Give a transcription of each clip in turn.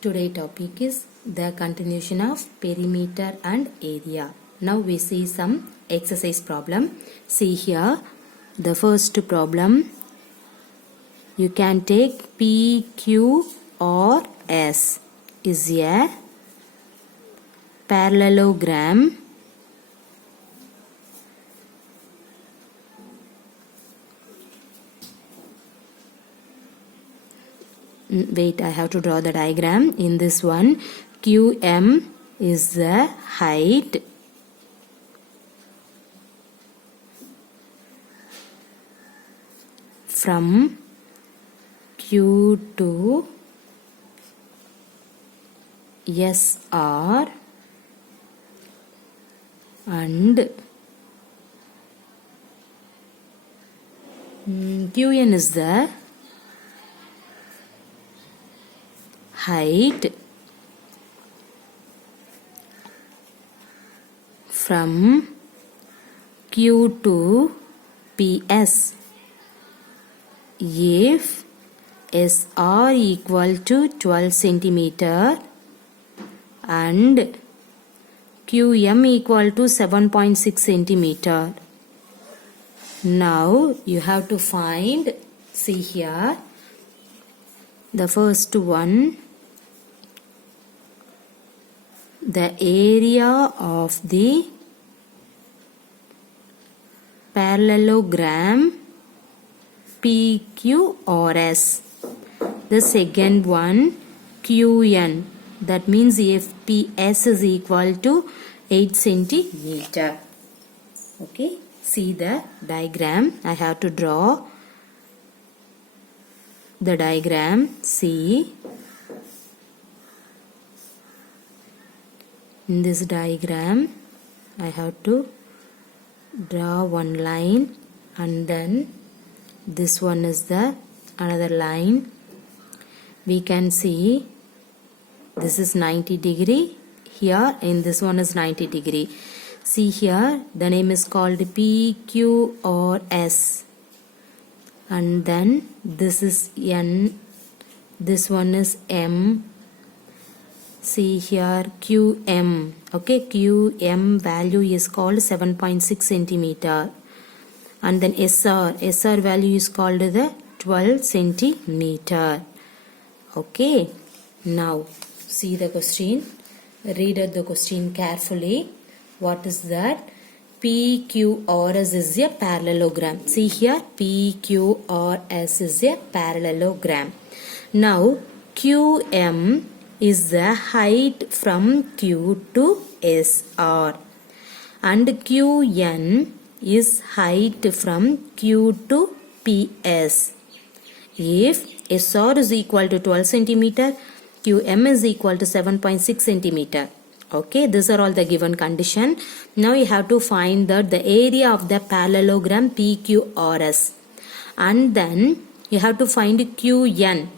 Today topic is the continuation of perimeter and area. Now we see some exercise problem. See here the first problem. You can take P, Q or S is a parallelogram wait, I have to draw the diagram. In this one, QM is the height from Q to SR and QN is the height from Q to PS if SR equal to 12 centimeter and QM equal to 7.6 centimeter. Now you have to find, see here, the first one, the area of the parallelogram PQRS. The second one, QN. That means if PS is equal to 8 centimeter. Okay, see the diagram. I have to draw the diagram. See, in this diagram I have to draw one line and then this one is the another line. We can see this is 90 degree here and this one is 90 degree. See here, the name is called PQRS and then this is N, this one is M. See here QM. Okay, QM value is called 7.6 centimeter and then SR value is called the 12 centimeter. Okay, now see the question. Read the question carefully. What is that? PQRS is a parallelogram. See here, PQRS is a parallelogram. Now QM is the height from Q to SR and QN is height from Q to PS. If SR is equal to 12 centimeter, QM is equal to 7.6 centimeter. Okay, these are all the given condition. Now you have to find that the area of the parallelogram PQRS and then you have to find QN.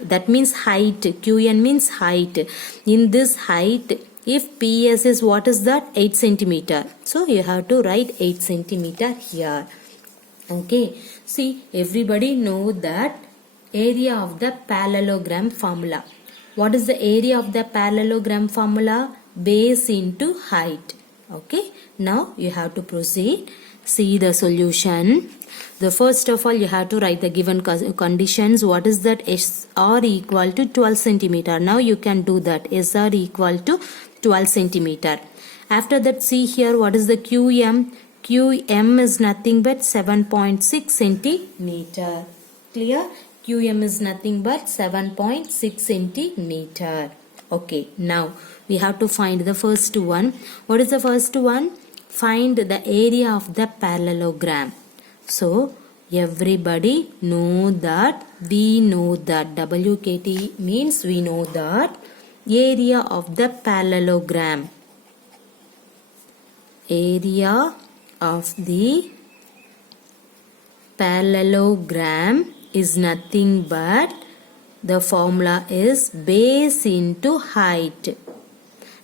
That means height. QN means height. In this height, if PS is what is that? 8 centimeter. So you have to write 8 centimeter here. Okay. See, everybody know that area of the parallelogram formula. What is the area of the parallelogram formula? Base into height. Okay. Now you have to proceed. See the solution. The first of all you have to write the given conditions. What is that? SR equal to 12 centimeter. Now you can do that. SR equal to 12 centimeter. After that, see here what is the QM. QM is nothing but 7.6 centimeter. Clear? QM is nothing but 7.6 centimeter. Okay, now we have to find the first one. What is the first one? Find the area of the parallelogram. So everybody know that, we know that WKT means we know that area of the parallelogram. Area of the parallelogram is nothing but the formula is base into height.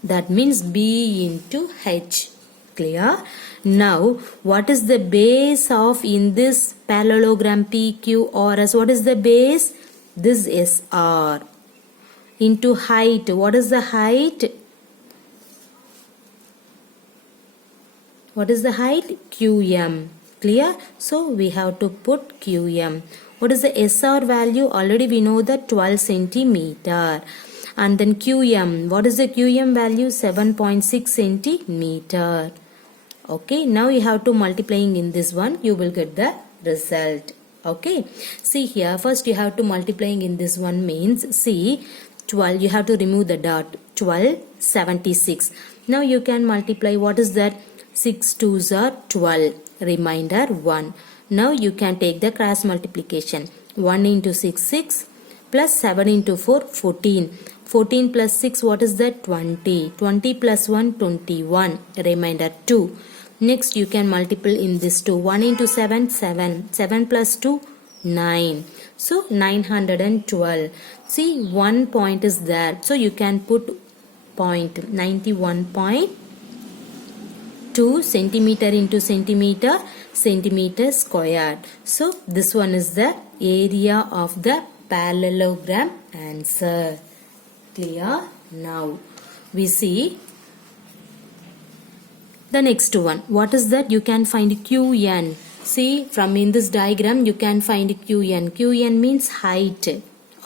That means B into H. Clear? Now, what is the base of in this parallelogram PQRS? What is the base? This is R. into height. What is the height? What is the height? QM. Clear? So we have to put QM. What is the SR value? Already we know that 12 centimeter. And then QM. What is the QM value? 7.6 centimeter. Okay. Now you have to multiplying in this one. You will get the result. Okay. See here. First you have to multiplying in this one means, see, 12. You have to remove the dot. 12, 76. Now you can multiply. What is that? 6 2s are 12. Remainder 1. Now you can take the cross multiplication. 1 into 6, 6. Plus 7 into 4, 14. 14 plus 6, what is that? 20. 20 plus 1, 21. Remainder 2. Next you can multiply in this 2. 1 into 7, 7. 7 plus 2, 9. So 912. See, 1 point is there. So you can put point 91.2 centimeter into centimeter, centimeter squared. So this one is the area of the parallelogram answer. Clear? Now we see the next one. What is that? You can find QN. See, from in this diagram you can find QN. QN means height.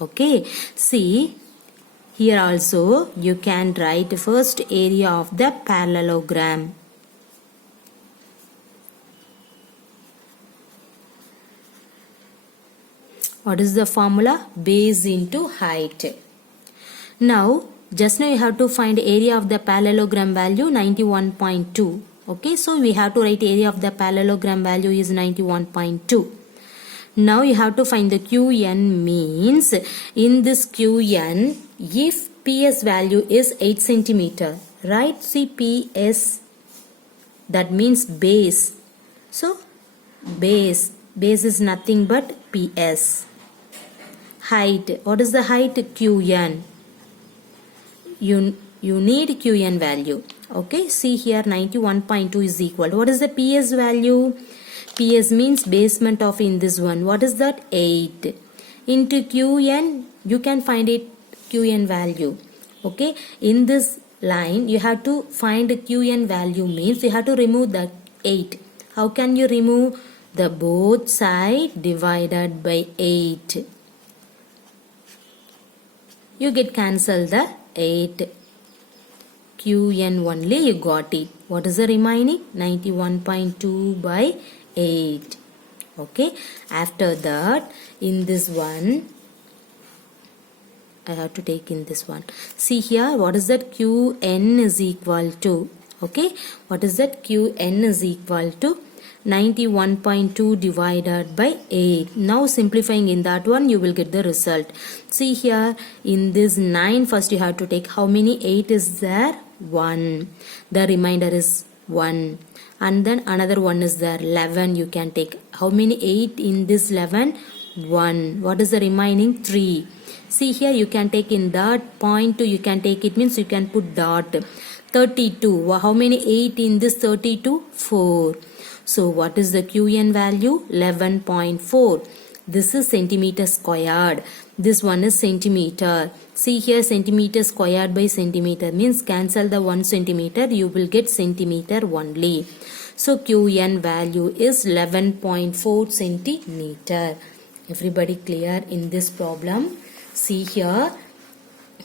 Okay. See, here also you can write first area of the parallelogram. What is the formula? Base into height. Now, just now you have to find area of the parallelogram value 91.2. Okay, so we have to write area of the parallelogram value is 91.2. Now you have to find the QN means in this QN, if PS value is 8 centimeter, right? See, PS, that means base. So base is nothing but PS. Height, what is the height? QN. You need QN value. Okay, see here 91.2 is equal. What is the PS value? PS means basement of in this one. What is that? 8. Into QN, you can find it QN value. Okay, in this line you have to find QN value means you have to remove the 8. How can you remove? The both side divided by 8. You get cancel the 8. QN only you got it. What is the remaining? 91.2 by 8. Okay. After that, in this one, I have to take in this one. See here, what is that? QN is equal to, okay, what is that? QN is equal to 91.2 divided by 8. Now simplifying in that one, you will get the result. See here, in this 9, first you have to take how many 8 is there? 1. The remainder is 1. And then another one is there, 11 you can take. How many 8 in this 11? 1. What is the remaining? 3. See here, you can take in that point 2, you can take it means you can put dot. 32. How many 8 in this 32? 4. So what is the QN value? 11.4. This is centimeter squared. This one is centimeter. See here, centimeter squared by centimeter means cancel the 1 centimeter. You will get centimeter only. So QN value is 11.4 centimeter. Everybody clear in this problem? See here.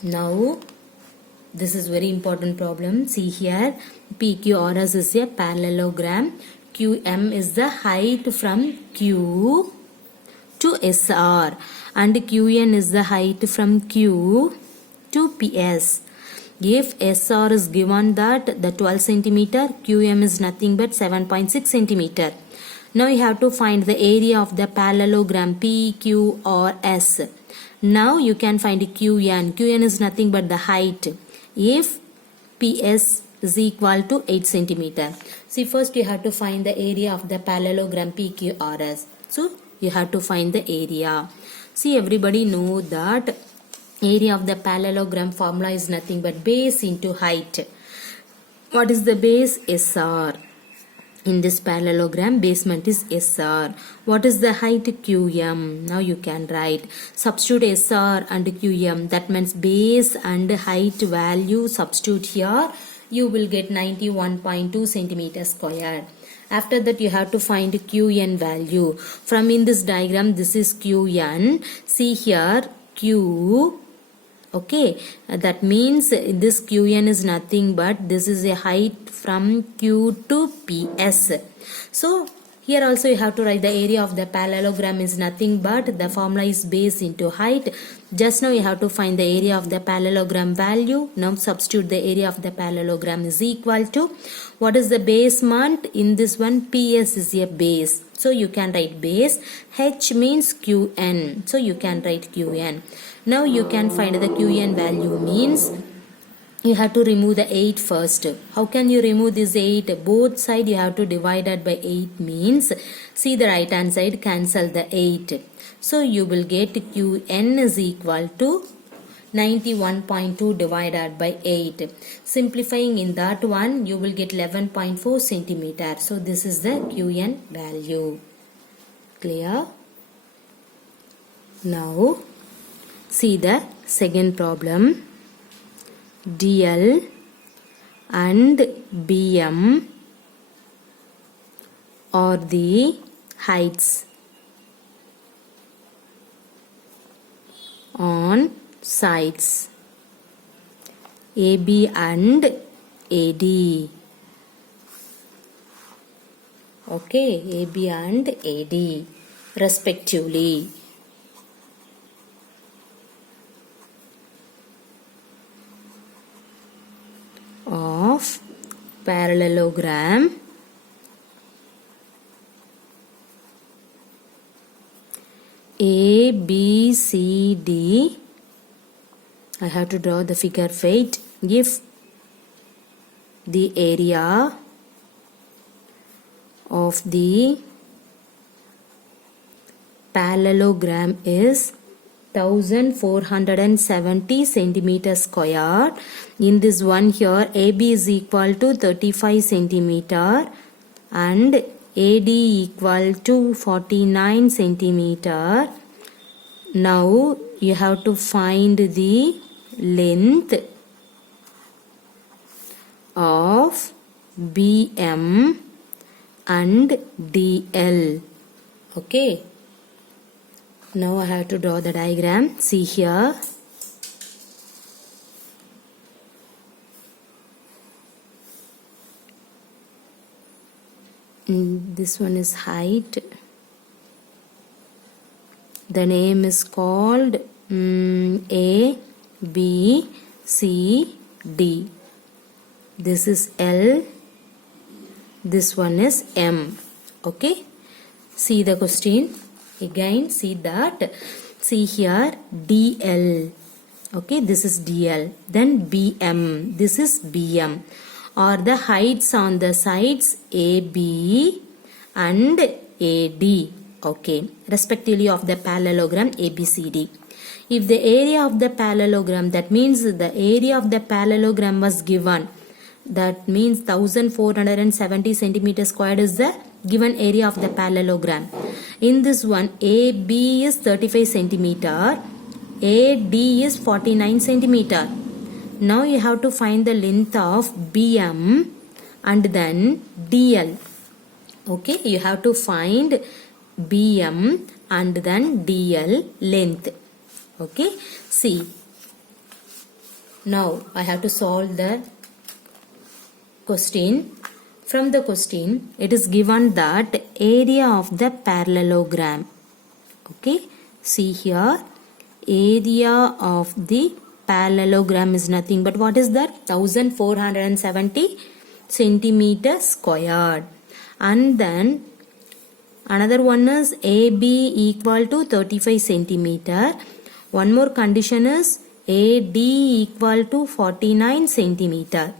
Now this is very important problem. See here, PQRS is a parallelogram. QM is the height from Q to SR and QN is the height from Q to PS. If SR is given that the 12 centimeter, QM is nothing but 7.6 centimeter. Now you have to find the area of the parallelogram PQRS. Now you can find QN. QN is nothing but the height. If PS is equal to 8 centimeter. See, first you have to find the area of the parallelogram PQRS. So you have to find the area. See, everybody know that area of the parallelogram formula is nothing but base into height. What is the base? SR. In this parallelogram, basement is SR. What is the height? QM. Now you can write. Substitute SR and QM. That means base and height value substitute here. You will get 91.2 centimeter square. After that you have to find QN value. From in this diagram, this is QN. See here Q. Okay, that means this QN is nothing but this is a height from Q to PS. So here also you have to write the area of the parallelogram is nothing but the formula is base into height. Just now you have to find the area of the parallelogram value. Now substitute the area of the parallelogram is equal to, what is the basement? In this one, PS is a base. So you can write base. H means QN. So you can write QN. Now you can find the QN value means you have to remove the 8 first. How can you remove this 8? Both side you have to divide it by 8 means, see the right hand side, cancel the 8. So you will get QN is equal to 91.2 divided by 8. Simplifying in that one, you will get 11.4 centimeter. So this is the QN value. Clear? Now see the second problem. DL and BM are the heights on sides AB and AD. Okay, AB and AD respectively. Of parallelogram ABCD. I have to draw the figure 8. If the area of the parallelogram is 1470 centimeter square. In this one here, AB is equal to 35 centimeter and AD equal to 49 centimeter. Now you have to find the length of BM and DL. Okay. Now I have to draw the diagram. See here. This one is height. The name is called A, B, C, D. This is L. This one is M. Okay. See the question. Again see that. See here DL. Okay, this is DL. Then BM. This is BM. Or the heights on the sides AB and AD. Okay, respectively of the parallelogram ABCD. If the area of the parallelogram, that means the area of the parallelogram was given. That means 1470 centimeter squared is the given area of the parallelogram. In this one, AB is 35 centimeter, AD is 49 centimeter. Now you have to find the length of BM and then DL. Okay, you have to find BM and then DL length. Okay, see. Now I have to solve the question. From the question, it is given that area of the parallelogram. Okay, see here, area of the parallelogram is nothing but what is that? 1470 centimeter squared. And then another one is AB equal to 35 centimeter. One more condition is AD equal to 49 centimeter.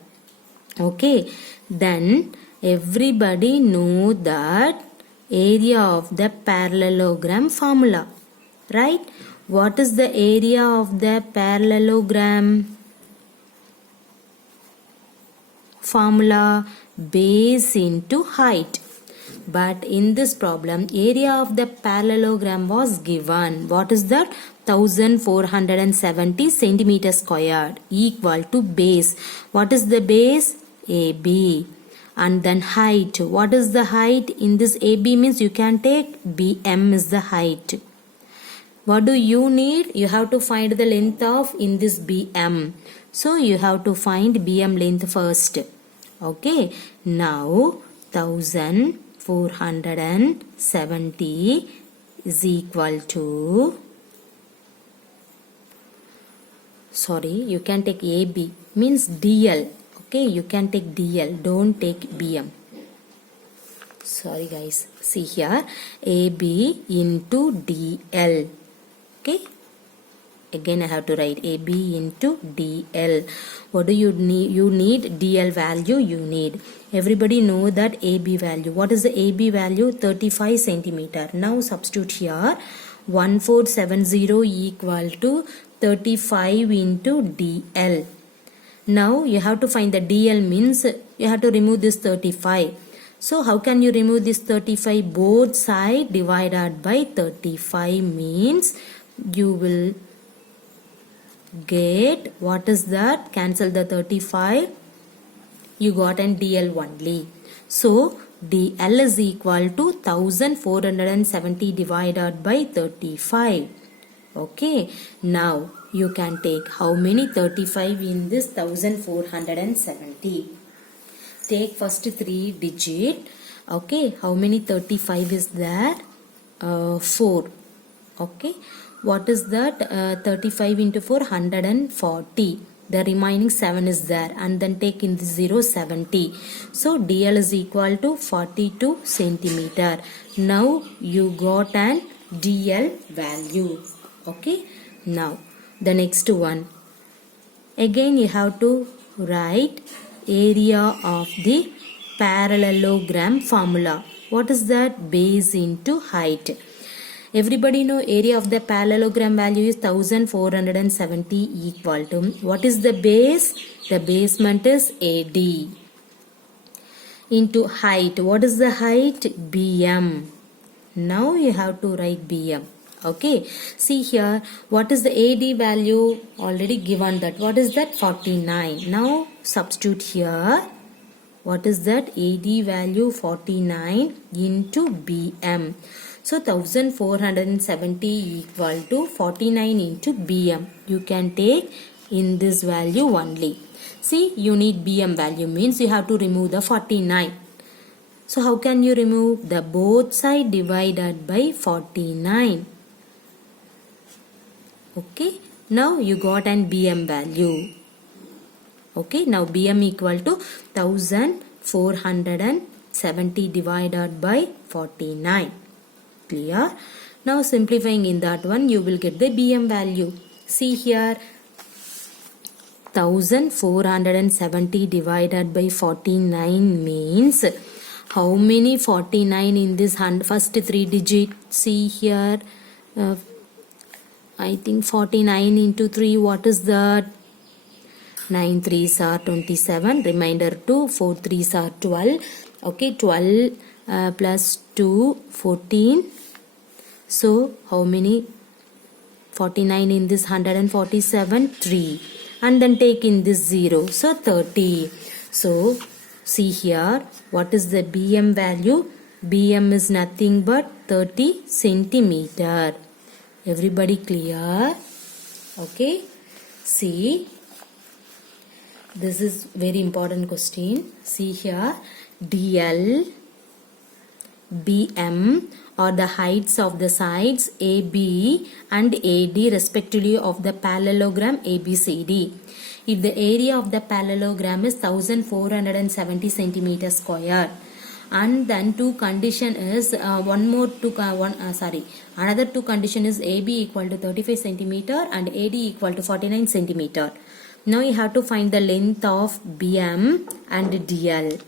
Okay, then everybody know that area of the parallelogram formula, right? What is the area of the parallelogram formula? base into height. But in this problem, area of the parallelogram was given. What is that? 1470 centimeter squared equal to base. What is the base? AB. And then height. What is the height? In this AB means you can take BM is the height. What do you need? You have to find the length of in this BM. So you have to find BM length first. Okay. Now 1470 is equal to, sorry, you can take AB means DL. Okay, you can take DL, don't take BM. Sorry guys, see here, AB into DL. Okay, again I have to write AB into DL. What do you need? You need DL value, you need. Everybody know that AB value. What is the AB value? 35 centimeter. Now substitute here. 1470 equal to 35 into DL. Now you have to find the DL means you have to remove this 35. So how can you remove this 35? Both side divided by 35 means you will get, what is that? Cancel the 35. You got an DL only. So DL is equal to 1470 divided by 35. Okay. Now you can take how many 35 in this 1470. Take first 3 digit. Okay. How many 35 is that? 4. Okay. What is that? 35 into 4, 140. The remaining 7 is there, and then take in the 0, 70. So DL is equal to 42 centimeter. Now you got an DL value. Okay. Now the next one. Again you have to write area of the parallelogram formula. What is that? Base into height. Everybody know area of the parallelogram value is 1470 equal to, what is the base? The basement is AD. Into height. What is the height? BM. Now you have to write BM. Okay. See here. What is the AD value? Already given that. What is that? 49. Now substitute here. What is that? AD value 49 into BM. So 1470 equal to 49 into BM. You can take in this value only. See, you need BM value means you have to remove the 49. So how can you remove? The both side divided by 49. Okay. Now you got an BM value. Okay. Now BM equal to 1470 divided by 49. Clear? Now simplifying in that one, you will get the BM value. See here, 1470 divided by 49 means how many 49 in this first 3 digit? See here, I think 49 into 3, what is that? 9 3s are 27, remainder 2, 4 3s are 12. Okay, 12 plus 2, 14. So how many 49 in this 147? 3. And then take in this 0. So 30. So see here, what is the BM value? BM is nothing but 30 centimeter. Everybody clear? Okay. See, this is very important question. See here, DL, BM are the heights of the sides AB and AD respectively of the parallelogram ABCD. If the area of the parallelogram is 1470 centimeter square, and then another two condition is AB equal to 35 centimeter and AD equal to 49 centimeter. Now you have to find the length of BM and DL.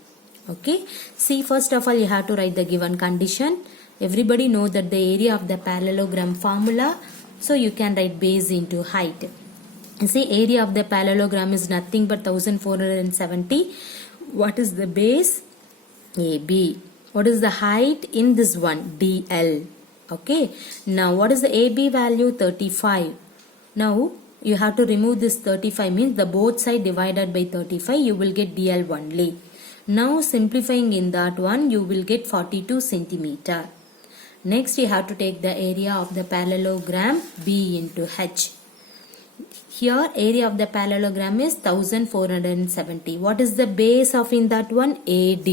Okay. See, first of all you have to write the given condition. Everybody know that the area of the parallelogram formula. So you can write base into height. See, area of the parallelogram is nothing but 1470. What is the base? AB. What is the height in this one? DL. Okay. Now what is the AB value? 35. Now you have to remove this 35, means the both side divided by 35, you will get DL only. Now simplifying in that one, you will get 42 centimeter. Next you have to take the area of the parallelogram B into H. Here area of the parallelogram is 1470. What is the base of in that one? AD.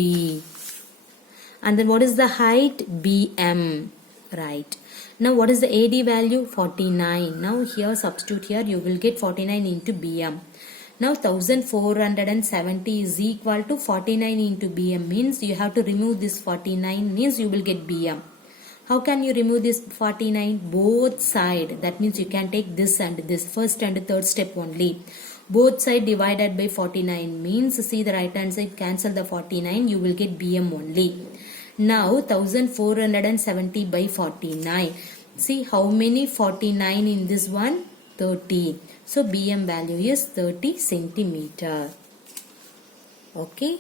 And then what is the height? BM. Right. Now what is the AD value? 49. Now here substitute here, you will get 49 into BM. Now 1470 is equal to 49 into BM, means you have to remove this 49, means you will get BM. How can you remove this 49? Both side. That means you can take this and this, first and third step only. Both side divided by 49 means, see the right hand side, cancel the 49, you will get BM only. Now 1470 by 49. See how many 49 in this one? 30. So BM value is 30 centimeter. Okay.